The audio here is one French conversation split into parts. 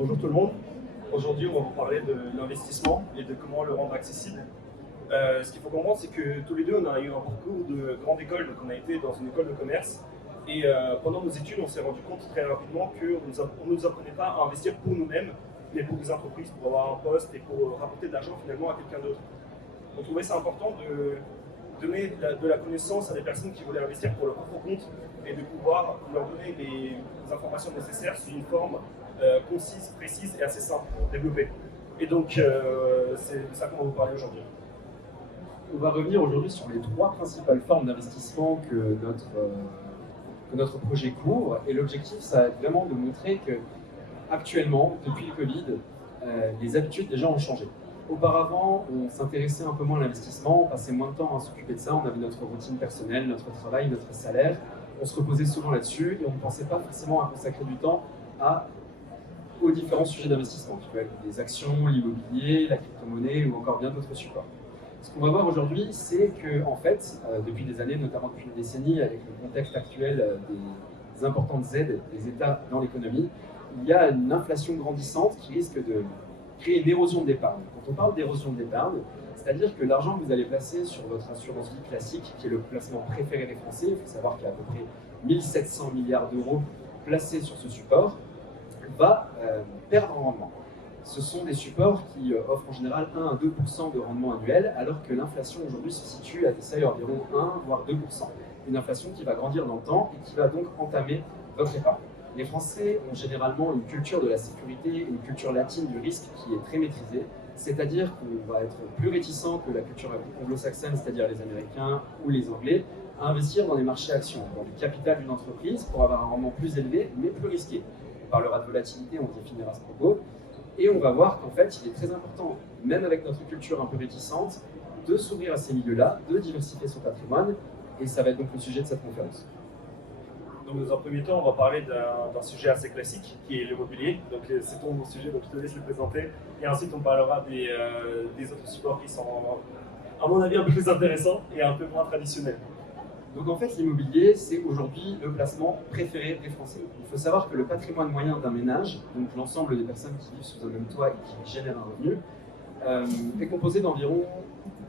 Bonjour tout le monde. Aujourd'hui, on va vous parler de l'investissement et de comment le rendre accessible. Ce qu'il faut comprendre, c'est que tous les deux, on a eu un parcours de grande école. Donc, on a été dans une école de commerce. Et pendant nos études, on s'est rendu compte très rapidement qu'on ne nous apprenait pas à investir pour nous-mêmes, mais pour des entreprises, pour avoir un poste et pour rapporter de l'argent finalement à quelqu'un d'autre. On trouvait ça important de donner de la connaissance à des personnes qui voulaient investir pour leur propre compte et de pouvoir leur donner les informations nécessaires sous une forme concise, précise et assez simple, développée. Et donc, c'est de ça qu'on va vous parler aujourd'hui. On va revenir aujourd'hui sur les trois principales formes d'investissement que notre projet couvre. Et l'objectif, ça va être vraiment de montrer que actuellement, depuis le Covid, les habitudes des gens ont changé. Auparavant, on s'intéressait un peu moins à l'investissement, on passait moins de temps à s'occuper de ça, on avait notre routine personnelle, notre travail, notre salaire, on se reposait souvent là-dessus et on ne pensait pas forcément à consacrer du temps aux différents sujets d'investissement, qui peuvent être des actions, l'immobilier, la crypto-monnaie ou encore bien d'autres supports. Ce qu'on va voir aujourd'hui, c'est que, en fait, depuis des années, notamment depuis une décennie, avec le contexte actuel des importantes aides des États dans l'économie, il y a une inflation grandissante qui risque de créer une érosion d'épargne. Quand on parle d'érosion d'épargne, c'est-à-dire que l'argent que vous allez placer sur votre assurance vie classique, qui est le placement préféré des Français, il faut savoir qu'il y a à peu près 1700 milliards d'euros placés sur ce support, va perdre en rendement. Ce sont des supports qui offrent en général 1 à 2% de rendement annuel, alors que l'inflation aujourd'hui se situe à des seuils environ 1 voire 2%. Une inflation qui va grandir dans le temps et qui va donc entamer votre épargne. Les Français ont généralement une culture de la sécurité, une culture latine du risque qui est très maîtrisée, c'est-à-dire qu'on va être plus réticent que la culture anglo-saxonne, c'est-à-dire les Américains ou les Anglais, à investir dans les marchés actions, dans le capital d'une entreprise pour avoir un rendement plus élevé mais plus risqué. On parlera de volatilité, on définira ce propos. Et on va voir qu'en fait, il est très important, même avec notre culture un peu réticente, de s'ouvrir à ces milieux-là, de diversifier son patrimoine, et ça va être donc le sujet de cette conférence. Donc, dans un premier temps, on va parler d'un sujet assez classique, qui est l'immobilier. Donc, c'est ton sujet, donc je te laisse le présenter. Et ensuite, on parlera des autres supports qui sont, à mon avis, un peu plus intéressants et un peu moins traditionnels. Donc en fait, l'immobilier, c'est aujourd'hui le placement préféré des Français. Il faut savoir que le patrimoine moyen d'un ménage, donc l'ensemble des personnes qui vivent sous un même toit et qui génèrent un revenu, est composé d'environ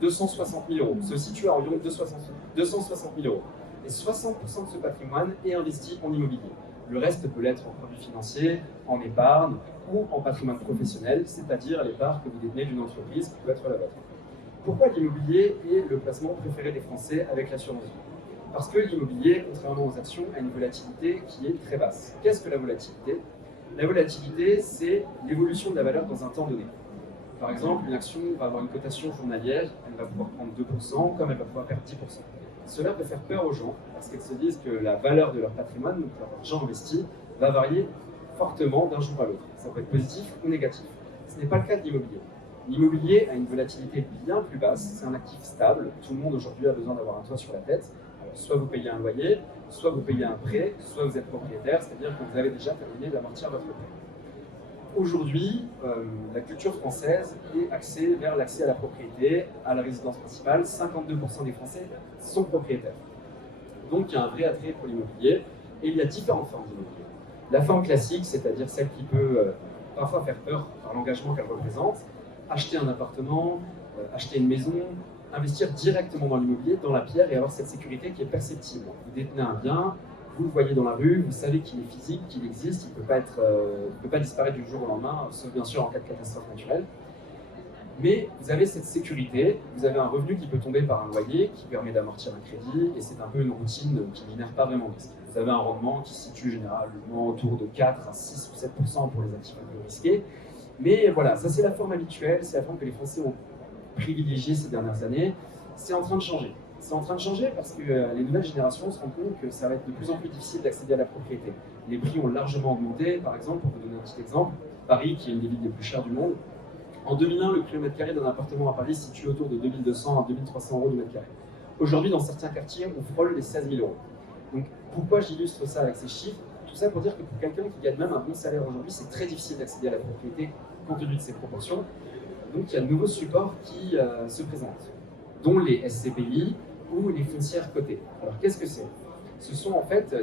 260 000 euros. Se situe à environ 260 000 euros. Et 60% de ce patrimoine est investi en immobilier. Le reste peut l'être en produits financiers, en épargne ou en patrimoine professionnel, c'est-à-dire les parts que vous détenez d'une entreprise qui peut être la vôtre. Pourquoi l'immobilier est le placement préféré des Français avec l'assurance vie ? Parce que l'immobilier, contrairement aux actions, a une volatilité qui est très basse. Qu'est-ce que la volatilité ? La volatilité, c'est l'évolution de la valeur dans un temps donné. Par exemple, une action va avoir une cotation journalière, elle va pouvoir prendre 2%, comme elle va pouvoir perdre 10%. Cela peut faire peur aux gens, parce qu'ils se disent que la valeur de leur patrimoine, donc leur argent investi, va varier fortement d'un jour à l'autre. Ça peut être positif ou négatif. Ce n'est pas le cas de l'immobilier. L'immobilier a une volatilité bien plus basse, c'est un actif stable. Tout le monde aujourd'hui a besoin d'avoir un toit sur la tête. Soit vous payez un loyer, soit vous payez un prêt, soit vous êtes propriétaire, c'est-à-dire que vous avez déjà terminé d'amortir votre prêt. Aujourd'hui, la culture française est axée vers l'accès à la propriété, à la résidence principale. 52% des Français sont propriétaires. Donc il y a un vrai attrait pour l'immobilier et il y a différentes formes d'immobilier. La forme classique, c'est-à-dire celle qui peut parfois faire peur par l'engagement qu'elle représente, acheter un appartement, acheter une maison, investir directement dans l'immobilier, dans la pierre et avoir cette sécurité qui est perceptible. Vous détenez un bien, vous le voyez dans la rue, vous savez qu'il est physique, qu'il existe, il ne peut pas disparaître du jour au lendemain, sauf bien sûr en cas de catastrophe naturelle. Mais vous avez cette sécurité, vous avez un revenu qui peut tomber par un loyer, qui permet d'amortir un crédit, et c'est un peu une routine qui ne génère pas vraiment de risque. Vous avez un rendement qui se situe généralement autour de 4 à 6 ou 7% pour les actifs un peu risqués. Mais voilà, ça c'est la forme habituelle, c'est la forme que les Français ont privilégié ces dernières années. C'est en train de changer. C'est en train de changer parce que les nouvelles générations se rendent compte que ça va être de plus en plus difficile d'accéder à la propriété. Les prix ont largement augmenté. Par exemple, pour vous donner un petit exemple, Paris, qui est une des villes les plus chères du monde, en 2001, le prix au mètre carré d'un appartement à Paris se situe autour de 2200 à 2300 euros du mètre carré. Aujourd'hui, dans certains quartiers, on frôle les 16 000 euros. Donc, pourquoi j'illustre ça avec ces chiffres ? Tout ça pour dire que pour quelqu'un qui gagne même un bon salaire aujourd'hui, c'est très difficile d'accéder à la propriété compte tenu de ses proportions. Donc il y a de nouveaux supports qui se présentent, dont les SCPI ou les foncières cotées. Alors qu'est-ce que c'est ? Ce sont en fait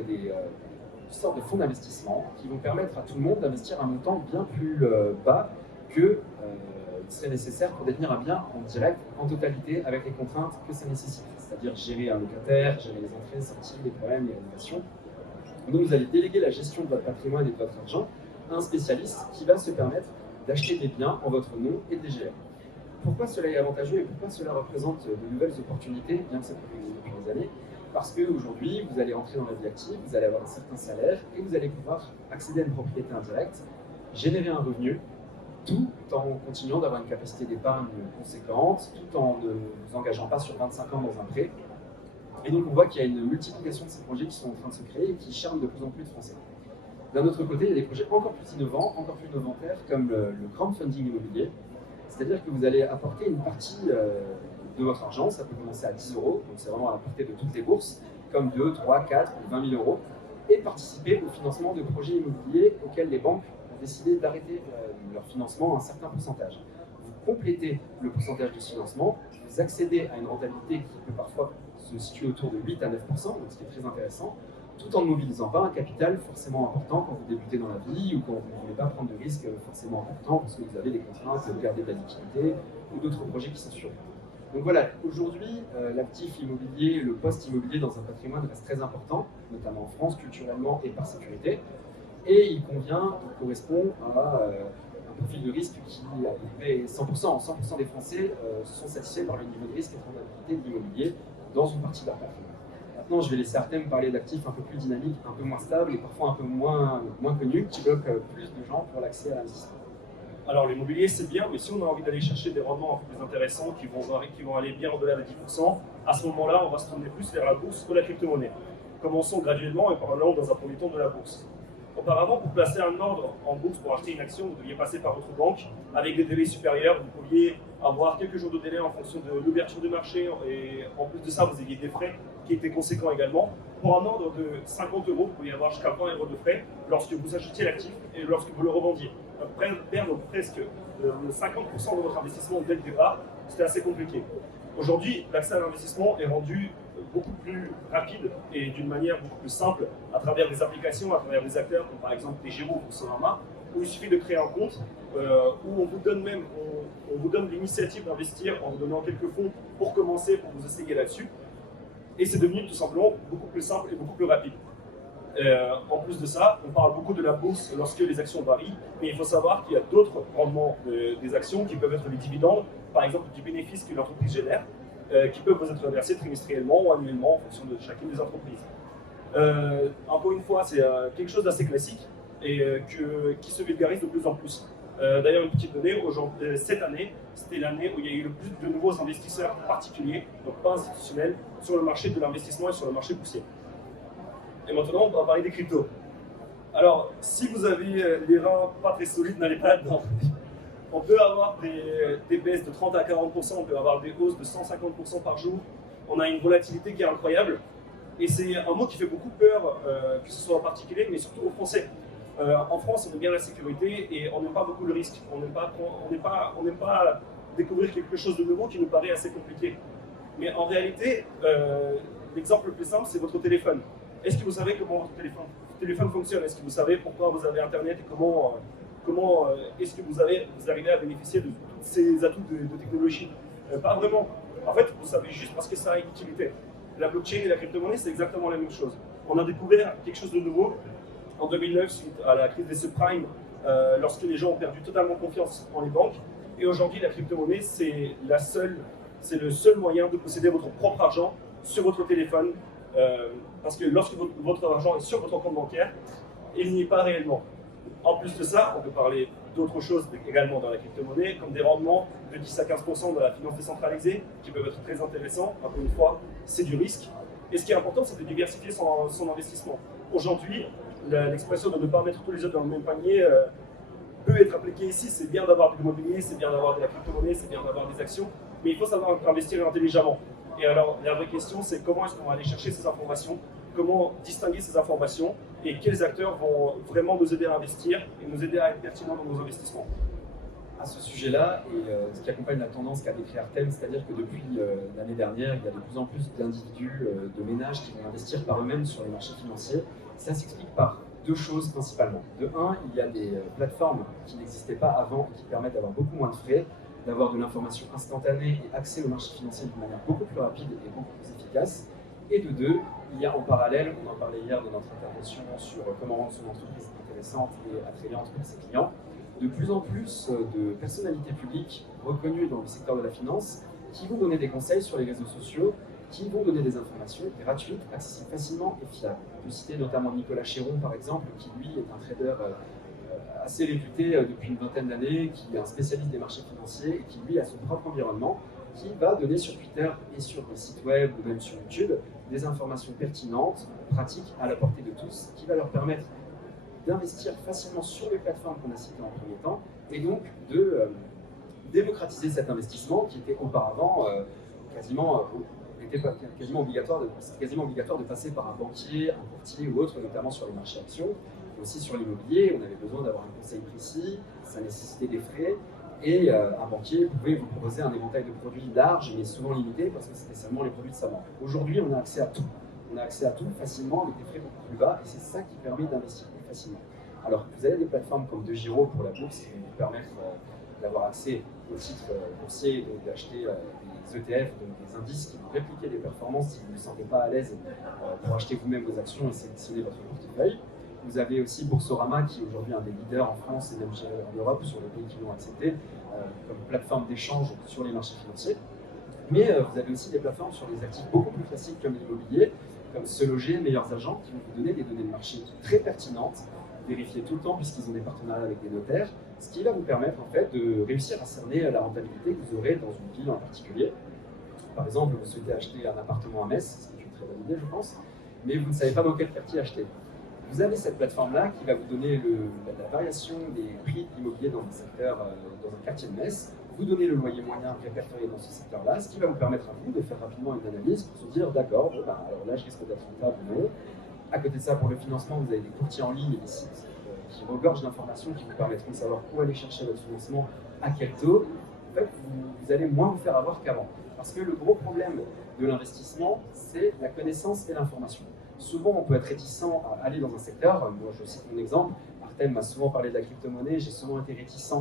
sorte de fonds d'investissement qui vont permettre à tout le monde d'investir un montant bien plus bas que serait nécessaire pour détenir un bien en direct, en totalité, avec les contraintes que ça nécessite, c'est-à-dire gérer un locataire, gérer les entrées, sorties, les problèmes, les rénovations. Donc vous allez déléguer la gestion de votre patrimoine et de votre argent à un spécialiste qui va se permettre d'acheter des biens en votre nom et de les gérer. Pourquoi cela est avantageux et pourquoi cela représente de nouvelles opportunités, bien que ça peut exister depuis des années? Parce qu'aujourd'hui, vous allez entrer dans la vie active, vous allez avoir un certain salaire et vous allez pouvoir accéder à une propriété indirecte, générer un revenu, tout en continuant d'avoir une capacité d'épargne conséquente, tout en ne vous engageant pas sur 25 ans dans un prêt. Et donc on voit qu'il y a une multiplication de ces projets qui sont en train de se créer et qui charment de plus en plus de Français. D'un autre côté, il y a des projets encore plus innovants, encore plus novateurs, comme le crowdfunding immobilier. C'est-à-dire que vous allez apporter une partie de votre argent, ça peut commencer à 10 €, donc c'est vraiment à la portée de toutes les bourses, comme 2, 3, 4 ou 20 000 €, et participer au financement de projets immobiliers auxquels les banques ont décidé d'arrêter leur financement à un certain pourcentage. Vous complétez le pourcentage de financement, vous accédez à une rentabilité qui peut parfois se situer autour de 8 à 9 %, donc ce qui est très intéressant, tout en ne mobilisant pas un capital forcément important quand vous débutez dans la vie ou quand vous ne voulez pas prendre de risques forcément importants parce que vous avez des contraintes de garder de la liquidité ou d'autres projets qui sont sur vous. Donc voilà, aujourd'hui, l'actif immobilier, le poste immobilier dans un patrimoine reste très important, notamment en France, culturellement et par sécurité. Et il correspond à un profil de risque qui, à peu près 100% des Français sont satisfaits par le niveau de risque et de rentabilité de l'immobilier dans une partie de leur patrimoine. Maintenant, je vais laisser Artem parler d'actifs un peu plus dynamiques, un peu moins stables et parfois un peu moins connus, qui bloquent plus de gens pour l'accès à l'investissement. Alors l'immobilier c'est bien, mais si on a envie d'aller chercher des rendements un peu plus intéressants qui vont aller bien au-delà de 10%, à ce moment-là, on va se tourner plus vers la bourse que la crypto-monnaie. Commençons graduellement et parlons dans un premier temps de la bourse. Auparavant, pour placer un ordre en bourse pour acheter une action, vous deviez passer par votre banque avec des délais supérieurs. Vous pouviez avoir quelques jours de délai en fonction de l'ouverture du marché et en plus de ça, vous aviez des frais qui étaient conséquents également. Pour un ordre de 50 €, vous pouviez avoir jusqu'à 20 € de frais lorsque vous achetiez l'actif et lorsque vous le revendiez. Perdre presque 50% de votre investissement dès le départ, c'était assez compliqué. Aujourd'hui, l'accès à l'investissement est rendu beaucoup plus rapide et d'une manière beaucoup plus simple à travers des applications, à travers des acteurs comme par exemple Pgero ou Boursorama, où il suffit de créer un compte, où on vous donne l'initiative d'investir en vous donnant quelques fonds pour commencer, pour vous essayer là-dessus. Et c'est devenu tout simplement beaucoup plus simple et beaucoup plus rapide. En plus de ça, on parle beaucoup de la bourse lorsque les actions varient, mais il faut savoir qu'il y a d'autres rendements des actions qui peuvent être les dividendes, par exemple du bénéfice que l'entreprise génère, qui peuvent vous être versés trimestriellement ou annuellement en fonction de chacune des entreprises. Encore une fois, c'est quelque chose d'assez classique et qui se vulgarise de plus en plus. D'ailleurs, une petite donnée, cette année, c'était l'année où il y a eu le plus de nouveaux investisseurs particuliers, donc pas institutionnels, sur le marché de l'investissement et sur le marché boursier. Et maintenant, on va parler des cryptos. Alors, si vous avez les reins pas très solides, n'allez pas là-dedans. On peut avoir des baisses de 30 à 40%, on peut avoir des hausses de 150% par jour. On a une volatilité qui est incroyable. Et c'est un mot qui fait beaucoup peur, que ce soit en particulier, mais surtout aux Français. En France, on aime bien la sécurité et on n'aime pas beaucoup le risque. On n'aime pas découvrir quelque chose de nouveau qui nous paraît assez compliqué. Mais en réalité, l'exemple le plus simple, c'est votre téléphone. Est-ce que vous savez comment votre téléphone fonctionne? Est-ce que vous savez pourquoi vous avez Internet et comment est-ce que vous arrivez à bénéficier de tous ces atouts de technologie? Pas vraiment. En fait, vous savez juste parce que ça a une utilité. La blockchain et la crypto-monnaie, c'est exactement la même chose. On a découvert quelque chose de nouveau en 2009 suite à la crise des subprimes, lorsque les gens ont perdu totalement confiance en les banques. Et aujourd'hui, la crypto-monnaie, c'est le seul moyen de posséder votre propre argent sur votre téléphone. Parce que lorsque votre argent est sur votre compte bancaire, il n'y est pas réellement. En plus de ça, on peut parler d'autres choses également dans la crypto-monnaie, comme des rendements de 10 à 15% dans la finance décentralisée, qui peuvent être très intéressants. Encore une fois, c'est du risque. Et ce qui est important, c'est de diversifier son investissement. Aujourd'hui, l'expression de ne pas mettre tous les œufs dans le même panier peut être appliquée ici. C'est bien d'avoir de l'immobilier, c'est bien d'avoir de la crypto-monnaie, c'est bien d'avoir des actions, mais il faut savoir investir intelligemment. Et alors, la vraie question, c'est comment est-ce qu'on va aller chercher ces informations, comment distinguer ces informations et quels acteurs vont vraiment nous aider à investir et nous aider à être pertinents dans nos investissements. à ce sujet-là et ce qui accompagne la tendance qu'a décrit Artem, c'est-à-dire que depuis l'année dernière, il y a de plus en plus d'individus, de ménages qui vont investir par eux-mêmes sur les marchés financiers. Ça s'explique par deux choses principalement. De un, il y a des plateformes qui n'existaient pas avant et qui permettent d'avoir beaucoup moins de frais, d'avoir de l'information instantanée et accès aux marchés financiers d'une manière beaucoup plus rapide et beaucoup plus efficace. Et de deux, il y a en parallèle, on en parlait hier dans notre intervention sur comment rendre son entreprise intéressante et attrayante pour ses clients, de plus en plus de personnalités publiques reconnues dans le secteur de la finance qui vont donner des conseils sur les réseaux sociaux, qui vont donner des informations gratuites, accessibles facilement et fiables. On peut citer notamment Nicolas Chéron, par exemple, qui lui est un trader assez réputé depuis une vingtaine d'années, qui est un spécialiste des marchés financiers et qui lui a son propre environnement, qui va donner sur Twitter et sur le site web ou même sur YouTube des informations pertinentes, pratiques, à la portée de tous, qui va leur permettre d'investir facilement sur les plateformes qu'on a citées en premier temps et donc de démocratiser cet investissement qui était auparavant quasiment obligatoire de passer par un banquier, un courtier ou autre, notamment sur les marchés actions. Et aussi sur l'immobilier, on avait besoin d'avoir un conseil précis, ça nécessitait des frais et un banquier pouvait vous proposer un éventail de produits large mais souvent limité parce que c'était seulement les produits de sa banque. Aujourd'hui, on a accès à tout. On a accès à tout facilement avec des frais beaucoup plus bas et c'est ça qui permet d'investir plus facilement. Alors, vous avez des plateformes comme DeGiro pour la bourse qui vont vous permettre d'avoir accès aux titres boursiers, donc d'acheter des ETF, donc des indices qui vont répliquer des performances si vous ne vous sentez pas à l'aise pour acheter vous-même vos actions et sélectionner votre portefeuille. Vous avez aussi Boursorama qui est aujourd'hui un des leaders en France et même en Europe sur les pays qui l'ont accepté comme plateforme d'échange sur les marchés financiers. Mais vous avez aussi des plateformes sur des actifs beaucoup plus classiques comme l'immobilier, comme Se Loger, Meilleurs Agents, qui vont vous donner des données de marché très pertinentes, vérifiées tout le temps puisqu'ils ont des partenariats avec des notaires, ce qui va vous permettre en fait de réussir à cerner la rentabilité que vous aurez dans une ville en particulier. Par exemple, vous souhaitez acheter un appartement à Metz, ce qui est une très bonne idée je pense, mais vous ne savez pas dans quel quartier acheter. Vous avez cette plateforme-là qui va vous donner la variation des prix de l'immobilier dans un secteur, dans un quartier de Metz, vous donner le loyer moyen répertorié dans ce secteur-là, ce qui va vous permettre à vous de faire rapidement une analyse pour se dire d'accord, alors là je risque d'être rentable ou non. À côté de ça, pour le financement, vous avez des courtiers en ligne et des sites qui regorgent d'informations qui vous permettront de savoir où aller chercher votre financement, à quel taux. En fait, vous allez moins vous faire avoir qu'avant. Parce que le gros problème de l'investissement, c'est la connaissance et l'information. Souvent, on peut être réticent à aller dans un secteur. Moi, je cite mon exemple. Artem m'a souvent parlé de la crypto-monnaie. J'ai souvent été réticent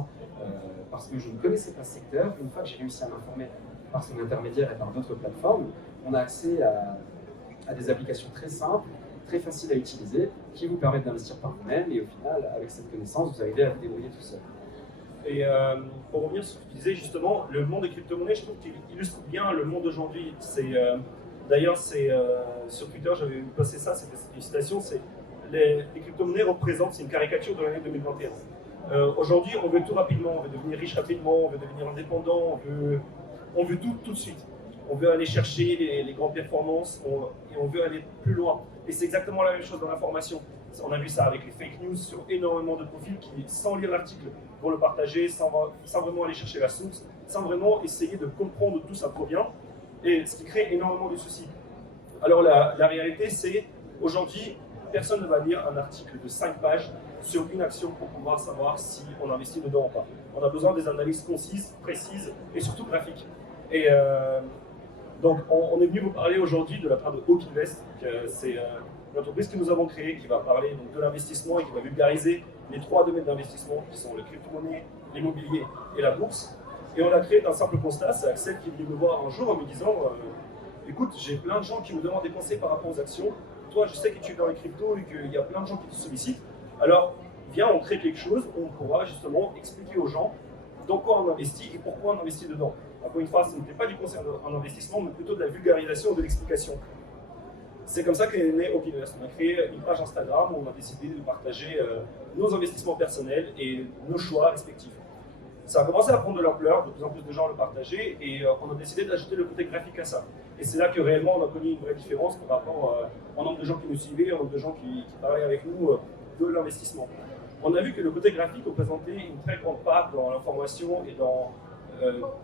parce que je ne connaissais pas ce secteur. Une fois que j'ai réussi à m'informer par son intermédiaire et par d'autres plateformes, on a accès à des applications très simples, très faciles à utiliser, qui vous permettent d'investir par vous-même. Et au final, avec cette connaissance, vous arrivez à vous débrouiller tout seul. Et pour revenir sur ce que tu disais, justement, le monde des crypto-monnaies, je trouve qu'il illustre bien le monde d'aujourd'hui. D'ailleurs, sur Twitter, j'avais vu passer ça, c'était une citation, c'est les crypto-monnaies représentent, c'est une caricature de l'année 2021. Aujourd'hui, on veut tout rapidement, on veut devenir riche rapidement, on veut devenir indépendant, on veut tout de suite. On veut aller chercher les grandes performances et on veut aller plus loin. Et c'est exactement la même chose dans l'information. On a vu ça avec les fake news sur énormément de profils qui, sans lire l'article, vont le partager, sans vraiment aller chercher la source, sans vraiment essayer de comprendre d'où ça provient, et ce qui crée énormément de soucis. Alors la réalité, c'est aujourd'hui, personne ne va lire un article de 5 pages sur une action pour pouvoir savoir si on investit dedans ou pas. On a besoin des analyses concises, précises et surtout graphiques. Et donc on est venu vous parler aujourd'hui de la part de Hawk Invest, c'est l'entreprise que nous avons créée qui va parler donc, de l'investissement et qui va vulgariser les 3 domaines d'investissement qui sont les crypto-monnaies, l'immobilier et la bourse. Et on l'a créé d'un simple constat, c'est Axel qui est venu me voir un jour en me disant écoute, j'ai plein de gens qui me demandent des conseils par rapport aux actions. Toi, je sais que tu es dans les cryptos et qu'il y a plein de gens qui te sollicitent. Alors, viens, on crée quelque chose où on pourra justement expliquer aux gens dans quoi on investit et pourquoi on investit dedans. Encore une fois, ce n'était pas du conseil en investissement, mais plutôt de la vulgarisation et de l'explication. C'est comme ça qu'est né Hawk Invest. On a créé une page Instagram où on a décidé de partager nos investissements personnels et nos choix respectifs. Ça a commencé à prendre de l'ampleur, de plus en plus de gens le partageaient et on a décidé d'ajouter le côté graphique à ça. Et c'est là que réellement on a connu une vraie différence par rapport au nombre de gens qui nous suivaient, au nombre de gens qui parlaient avec nous de l'investissement. On a vu que le côté graphique représentait une très grande part dans l'information et dans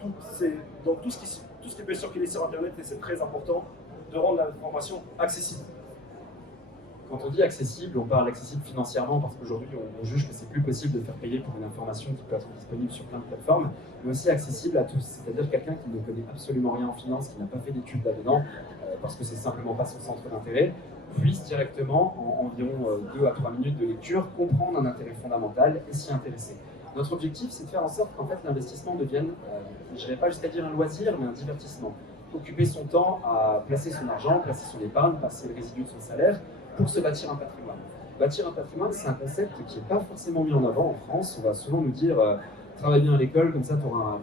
tout ce qui peut circuler sur Internet, et c'est très important de rendre l'information accessible. Quand on dit accessible, on parle accessible financièrement parce qu'aujourd'hui on juge que c'est plus possible de faire payer pour une information qui peut être disponible sur plein de plateformes, mais aussi accessible à tous, c'est-à-dire quelqu'un qui ne connaît absolument rien en finance, qui n'a pas fait d'études là-dedans, parce que c'est simplement pas son centre d'intérêt, puisse directement, en environ 2 à 3 minutes de lecture, comprendre un intérêt fondamental et s'y intéresser. Notre objectif, c'est de faire en sorte qu'en fait l'investissement devienne, je n'irai pas jusqu'à dire un loisir, mais un divertissement. Occuper son temps à placer son argent, placer son épargne, passer le résidu de son salaire, pour se bâtir un patrimoine. Bâtir un patrimoine, c'est un concept qui n'est pas forcément mis en avant en France. On va souvent nous dire travaille bien à l'école, comme ça tu auras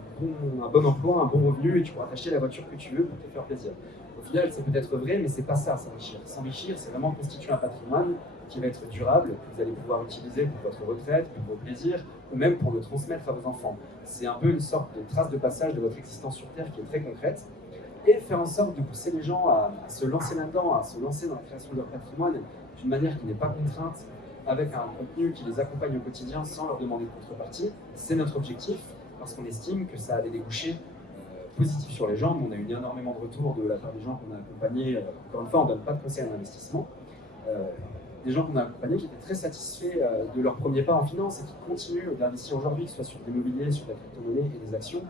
un bon emploi, un bon revenu et tu pourras t'acheter la voiture que tu veux pour te faire plaisir. Au final, c'est peut-être vrai, mais c'est pas ça, s'enrichir. S'enrichir, c'est vraiment constituer un patrimoine qui va être durable, que vous allez pouvoir utiliser pour votre retraite, pour vos plaisirs, ou même pour le transmettre à vos enfants. C'est un peu une sorte de trace de passage de votre existence sur Terre qui est très concrète. Et faire en sorte de pousser les gens à se lancer là-dedans, à se lancer dans la création de leur patrimoine d'une manière qui n'est pas contrainte, avec un contenu qui les accompagne au quotidien sans leur demander de contrepartie, c'est notre objectif, parce qu'on estime que ça a des débouchés positifs sur les gens. On a eu énormément de retours de la part des gens qu'on a accompagnés. Encore une fois, on ne donne pas de conseils en investissement. Des gens qu'on a accompagnés qui étaient très satisfaits de leur premier pas en finance et qui continuent d'investir aujourd'hui, que ce soit sur l'immobilier, sur la crypto-monnaie et des actions.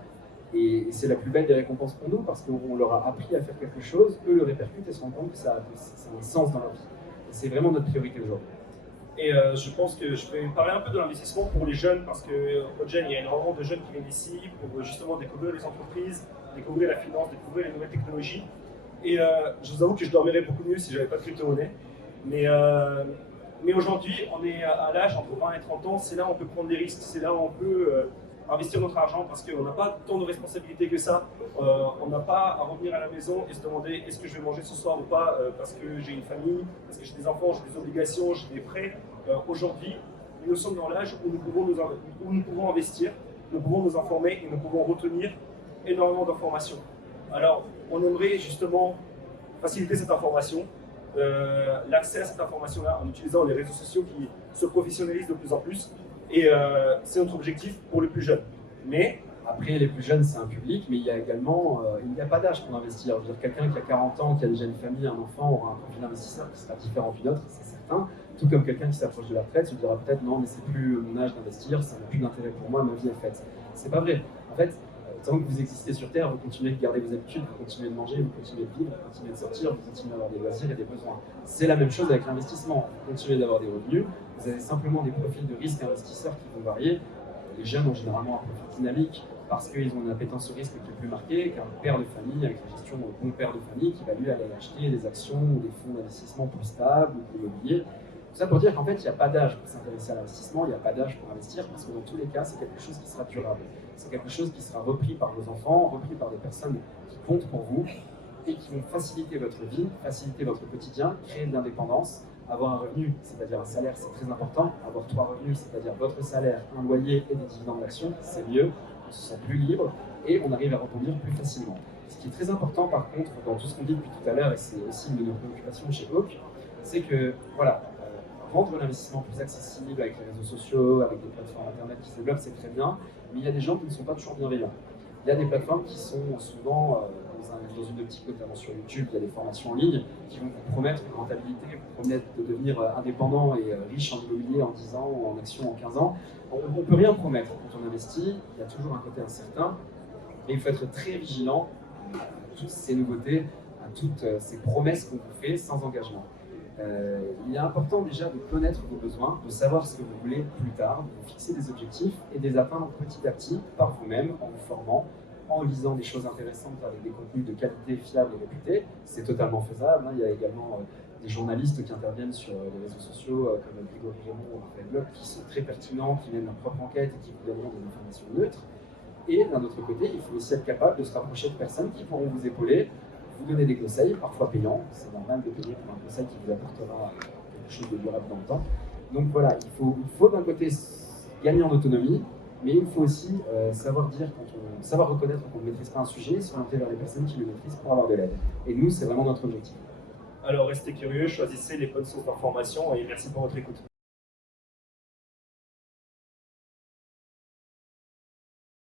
Et c'est la plus belle des récompenses pour nous parce qu'on leur a appris à faire quelque chose, eux le répercutent et se rendent compte que ça a un sens dans leur vie. Et c'est vraiment notre priorité aujourd'hui. Et je pense que je vais parler un peu de l'investissement pour les jeunes parce qu'au Podgen, il y a énormément de jeunes qui viennent ici pour justement découvrir les entreprises, découvrir la finance, découvrir les nouvelles technologies. Et je vous avoue que je dormirais beaucoup mieux si je n'avais pas de crypto-monnaie. Mais aujourd'hui, on est à l'âge entre 20 et 30 ans, c'est là où on peut prendre des risques, c'est là où on peut investir notre argent parce qu'on n'a pas tant de responsabilités que ça. On n'a pas à revenir à la maison et se demander est-ce que je vais manger ce soir ou pas parce que j'ai une famille, parce que j'ai des enfants, j'ai des obligations, j'ai des prêts. Aujourd'hui, nous sommes dans l'âge où nous pouvons investir, nous pouvons nous informer et nous pouvons retenir énormément d'informations. Alors, on aimerait justement faciliter cette information, l'accès à cette information-là en utilisant les réseaux sociaux qui se professionnalisent de plus en plus. Et c'est notre objectif pour les plus jeunes. Mais après, les plus jeunes, c'est un public, mais il y a également, il n'y a pas d'âge pour investir. Je veux dire, quelqu'un qui a 40 ans, qui a déjà une famille, un enfant, aura un profil d'investisseur qui sera différent du nôtre, c'est certain. Tout comme quelqu'un qui s'approche de la retraite se dira peut-être non, mais c'est plus mon âge d'investir, ça n'a plus d'intérêt pour moi, ma vie est faite. C'est pas vrai. En fait, tant que vous existez sur Terre, vous continuez de garder vos habitudes, vous continuez de manger, vous continuez de vivre, vous continuez de sortir, vous continuez d'avoir des loisirs et des besoins. C'est la même chose avec l'investissement. Vous continuez d'avoir des revenus, vous avez simplement des profils de risque investisseurs qui vont varier. Les jeunes ont généralement un profil dynamique parce qu'ils ont une appétence au risque qui est plus marquée qu'un père de famille avec la gestion d'un bon père de famille qui va lui aller acheter des actions ou des fonds d'investissement plus stables ou de l'immobilier. Tout ça pour dire qu'en fait, il n'y a pas d'âge pour s'intéresser à l'investissement, il n'y a pas d'âge pour investir parce que dans tous les cas, c'est quelque chose qui sera durable. C'est quelque chose qui sera repris par vos enfants, repris par des personnes qui comptent pour vous et qui vont faciliter votre vie, faciliter votre quotidien, créer de l'indépendance. Avoir un revenu, c'est-à-dire un salaire, c'est très important. Avoir 3 revenus, c'est-à-dire votre salaire, un loyer et des dividendes d'actions, c'est mieux. On se sent plus libre et on arrive à rebondir plus facilement. Ce qui est très important par contre dans tout ce qu'on dit depuis tout à l'heure, et c'est aussi une de nos préoccupations chez Hawk, c'est que voilà, rendre l'investissement plus accessible avec les réseaux sociaux, avec des plateformes internet qui se développent, c'est très bien, mais il y a des gens qui ne sont pas toujours bienveillants. Il y a des plateformes qui sont souvent dans une optique, notamment sur YouTube, il y a des formations en ligne qui vont vous promettre une rentabilité, vous promettre de devenir indépendant et riche en immobilier en 10 ans ou en action en 15 ans. On ne peut rien promettre quand on investit, il y a toujours un côté incertain, et il faut être très vigilant à toutes ces nouveautés, à toutes ces promesses qu'on vous fait sans engagement. Il est important déjà de connaître vos besoins, de savoir ce que vous voulez plus tard, de vous fixer des objectifs et de les atteindre petit à petit par vous-même, en vous formant, en lisant des choses intéressantes avec des contenus de qualité, fiables et réputés. C'est totalement faisable. Il y a également des journalistes qui interviennent sur les réseaux sociaux, comme Grégory Raymond ou Raphaël Bloch, qui sont très pertinents, qui mènent leur propre enquête et qui vous donneront des informations neutres. Et d'un autre côté, il faut aussi être capable de se rapprocher de personnes qui pourront vous épauler, vous donner des conseils, parfois payants. C'est normal de payer pour un conseil qui vous apportera quelque chose de durable dans le temps. Donc voilà, il faut d'un côté gagner en autonomie, mais il faut aussi savoir reconnaître qu'on ne maîtrise pas un sujet, s'orienter vers les personnes qui le maîtrisent pour avoir de l'aide. Et nous, c'est vraiment notre objectif. Alors restez curieux, choisissez les bonnes sources d'informations et merci pour votre écoute.